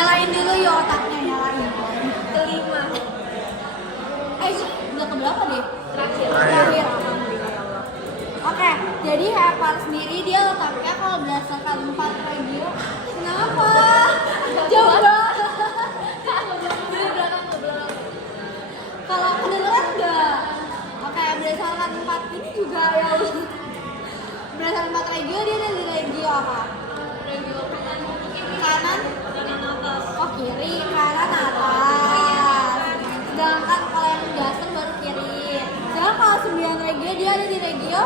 Nyalain dulu ya otaknya, nyalain. Kelima. Udah keberapa deh? Terakhir. Alhamdulillah ya Allah. Oke, jadi Hepar sendiri dia letaknya kalau berdasarkan 4 regio. Kenapa? Coba. Kalau kedengeran enggak? Oke, berdasarkan 4 ini juga ya. Berdasarkan 4 regio dia dari regio apa? Regio kanan atas. Oh kiri, kanan atas. Sedangkan kalau yang dasar baru kiri. Sedangkan kalau 9 regio dia ada di regio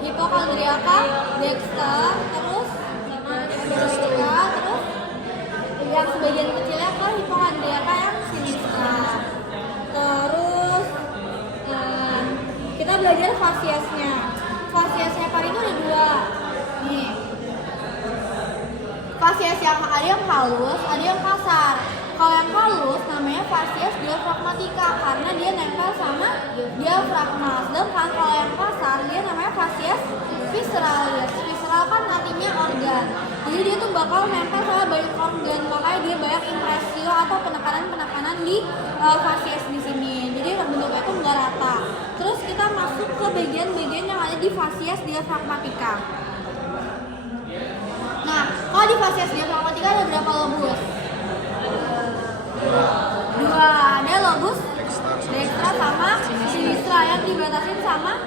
hipokondriaka, dexter, terus hipokondriaka, terus yang sebagian kecilnya ke hipokondriaka yang sinistra. Terus kita belajar fasiesnya. Fasies Hepar itu ada 2. Nih. Fasies yang ada yang halus, ada yang kasar. Kalau yang halus namanya fasies diafragmatika karena dia nempel sama diafragma. Sedangkan kalau yang kasar dia namanya fasies visceralis. Visceral kan artinya organ. Jadi dia tuh bakal nempel sama banyak organ, makanya dia banyak impresio atau penekanan-penekanan di fasies di sini. Jadi bentuknya itu nggak rata. Terus kita masuk ke bagian-bagian yang ada di fasies diafragmatika. Nah, kalau di fasies diafragmatika ada berapa lobus? 2. Ada lobus dextra sama sinistra yang dibatasin sama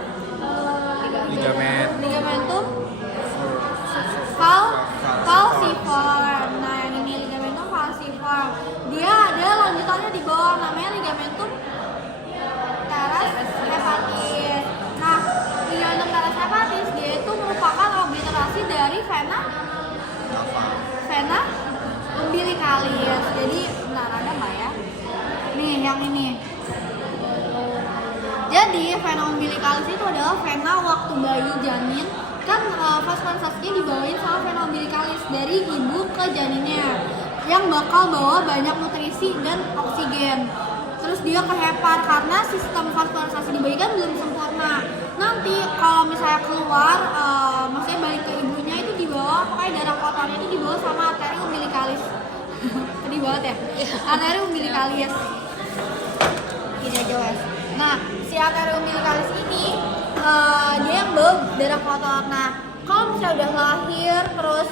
ligamentum falciform. Nah, yang ini ligamentum falciform. Dia ada lanjutannya di bawah namanya ligamentum teres hepatis. Nah, ligamentum teres hepatis dia itu merupakan obliterasi dari vena umbilicalis. Jadi bentar, ada nggak ya? Nih yang ini. Jadi vena umbilicalis itu adalah vena waktu bayi janin kan vas transaksinya dibawain sama vena umbilicalis dari ibu ke janinnya yang bakal bawa banyak nutrisi dan oksigen. Terus dia ke hepar karena sistem vaskularitasasi di bayi kan belum sempurna. Nanti kalau misalnya keluar, maksudnya balik ke ibunya itu dibawa, pokoknya darah kotornya itu dibawa sama arteri umbilicalis. Sedih banget ya? Arteri umbilicalis. Gini aja wes. Nah, si arteri umbilicalis ini dia yang bawa darah kotor. Nah, kalau misalnya udah lahir terus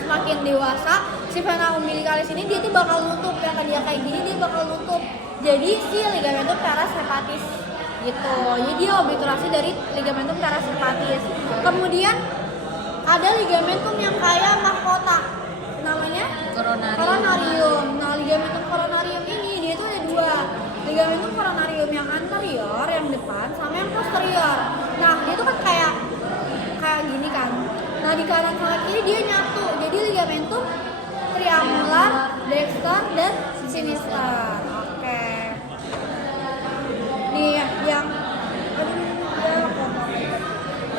semakin dewasa, si vena umbilicalis ini dia tuh bakal nutup, yang dia kayak gini dia bakal nutup. Jadi si ligamentum teres hepatis gitu. Jadi dia obliturasi dari ligamentum teres hepatis. Kemudian ada ligamentum yang kayak mahkota, namanya coronarium. Nah, ligamentum coronarium ini dia tuh ada 2. Ligamentum coronarium yang anterior, yang depan, sama yang posterior. Nah, dia tuh kan kayak gini kan. Nah, di kanan sama kiri dia nyatu. Jadi ligamentum triangular, dexter, dan sinister. Oke. Nih yang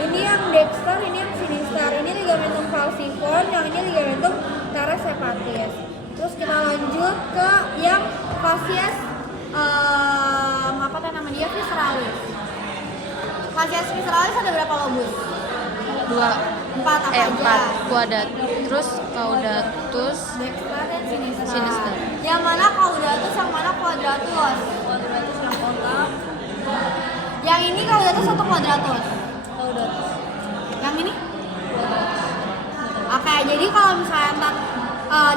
ini yang dexter, ini yang sinister. Ini ligamentum falciform, yang ini ligamentum teres hepatis. Terus kita lanjut ke yang fasies apa nama dia, visceralis. Fasies visceralis ada berapa lobus? 2. 4 apa aja? 4 kuadrat. Terus caudatus, dexter dan sinister. Yang mana caudatus, yang mana quadratus? Quadratus yang kotak. Yang ini caudatus atau quadratus? Quadratus. Yang ini? Oke, jadi kalau misalnya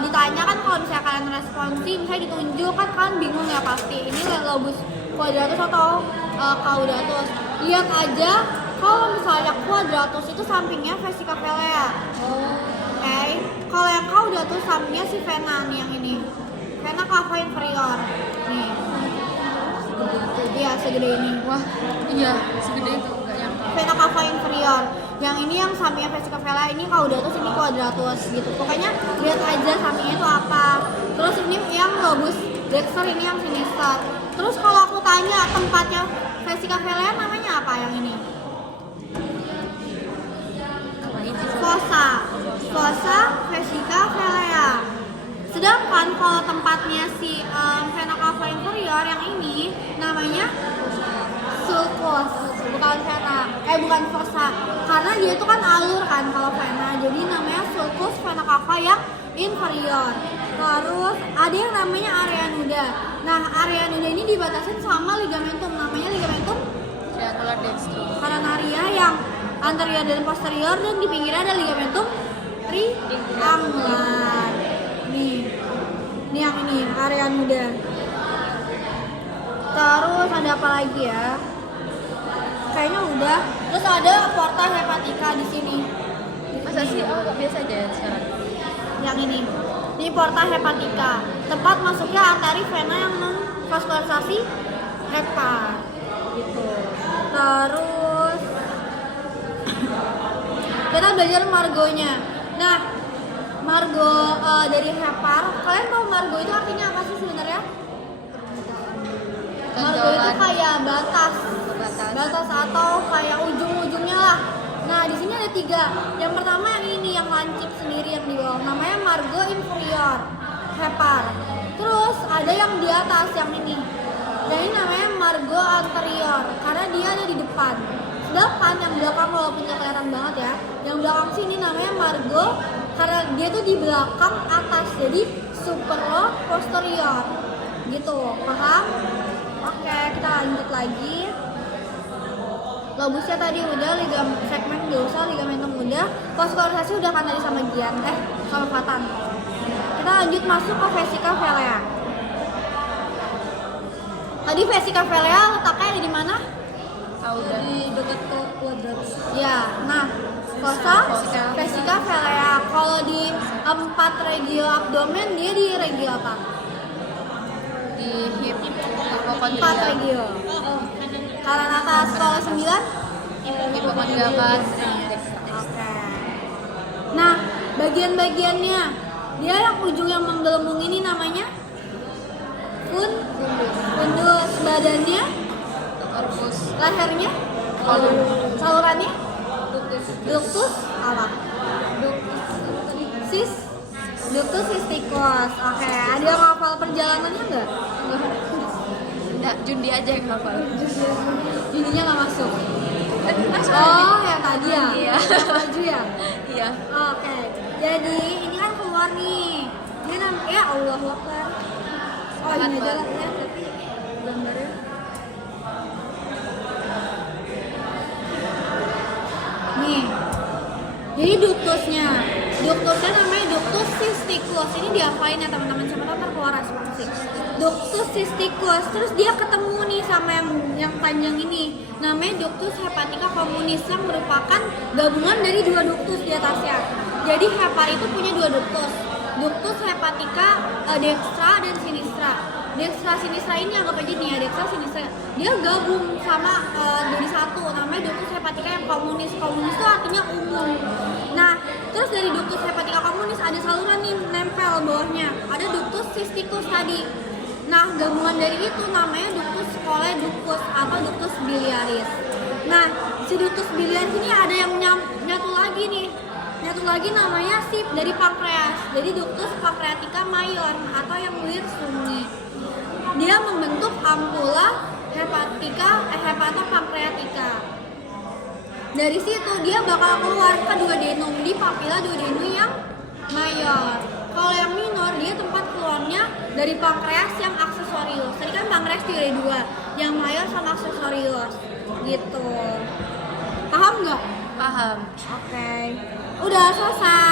ditanya kan, kalau misalnya kalian responsi, misalnya ditunjuk kan kalian bingung ya pasti. Ini lobus quadratus atau caudatus? Lihat aja. Kalau misalnya quadratus itu sampingnya vesica velea. Oke. Kalau yang caudatus sampingnya si vena nih, yang ini. Vena cava inferior. Nih. Iya, segede ini. Wah, iya, segede itu enggak yang Vena cava inferior. Yang ini yang sampingnya vesica velea, ini caudatus, ini quadratus gitu. Pokoknya lihat aja sampingnya itu apa. Terus ini yang lobus dexter, ini yang sinister. Terus kalau aku tanya tempatnya vesica velea namanya apa yang ini? Fossa vesica velea. Sedangkan kalau tempatnya si vena cava inferior yang ini namanya sulcus, bukan vena, bukan fossa. Karena dia itu kan alur kan kalau vena, jadi namanya sulcus vena cava yang inferior. Terus ada yang namanya area nuda. Nah, area nuda ini dibatasin sama ligamentum, namanya ligamentum Scapular dextrum. coronaria yang anterior dan posterior, dan di pinggirnya ada ligamentum triangular. Nih yang ini area nuda. Terus ada apa lagi ya? Kayaknya udah. Terus ada porta hepatica di sini. Masa sih? Oh, kok biasa aja ya sekarang? Yang ini porta hepatica, tempat masuknya arteri vena yang memvaskularisasi hepar gitu. Terus kita belajar margonya. Nah, margo dari hepar, kalian tahu margo itu artinya apa sih sebenarnya? Margo itu kayak batas atau kayak ujung-ujungnya lah. Nah, di sini ada 3. Yang pertama yang ini, yang lancip sendiri yang di bawah, namanya margo inferior hepar. Terus ada yang di atas yang ini. Dan ini namanya margo anterior karena dia ada di depan. Sedangkan yang belakang, walaupun nggak kelihatan banget ya, yang belakang sini namanya margo karena dia tuh di belakang atas, jadi supero posterior gitu, paham? Oke, kita lanjut lagi. Lobusnya tadi udah, segmen dorsal, ligamentum udah, vaskularisasi udah kan tadi sama sama Fatan. Kita lanjut masuk ke vesica velea. Tadi vesica velea letaknya ada di mana? Udah. Di dekat ke kuadrat. Ya, nah, fossa vesica velea. Kalau di 4 regio abdomen dia di regio apa? Di hip 4 regio. Kanan atas. Kalau 9? hipokondriakas. Oke. Nah, bagian-bagiannya dia yang ujung yang menggelembung ini namanya fundus. Badannya Corpus. lehernya Column. salurannya ductus apa? Ductus cysticus. Oke, ada yang hafal perjalanannya nggak? Enggak, Jundi aja yang hafal. Jadinya nggak masuk. Masuk. Oh, yang tadi ya? Iya. Baju ya? Iya. Oke, jadi ini kan keluar nih. Dia ya Allah Akbar. Oh, ini aja lah ya, tapi gambarnya. Nih, jadi ductusnya namanya ductus cysticus. Ini diapain ya teman-teman, siapa tahu ntar keluar responsif. Ductus cysticus, terus dia ketemu nih sama yang panjang ini, namanya ductus hepatica communis, yang merupakan gabungan dari 2 ductus di atasnya. Jadi hepar itu punya 2 ductus hepatica dextra dan sinistra. Dextra sinistra ini anggap aja nih ya, dextra sinistra dia gabung sama jadi satu, namanya ductus hepatica yang communis. Communis itu artinya umum. Nah, terus dari ductus hepatica communis ada saluran nih nempel bawahnya, ada ductus cysticus tadi. Nah, gabungan dari itu namanya ductus choledochus atau ductus biliaris. Nah, si ductus biliaris ini ada yang nyatu lagi namanya sip dari pankreas. Jadi ductus pancreatica major atau yang Wirsunghi. Dia membentuk ampula hepatopankreatika. Dari situ dia bakal keluar ke duodenum di papilla duodenum yang mayor. Kalau yang minor dia tempat keluarnya dari pankreas yang aksesorius. Tadi kan pankreas juga ada 2, yang mayor sama aksesorius. Gitu. Paham nggak? Paham. Oke. Udah selesai.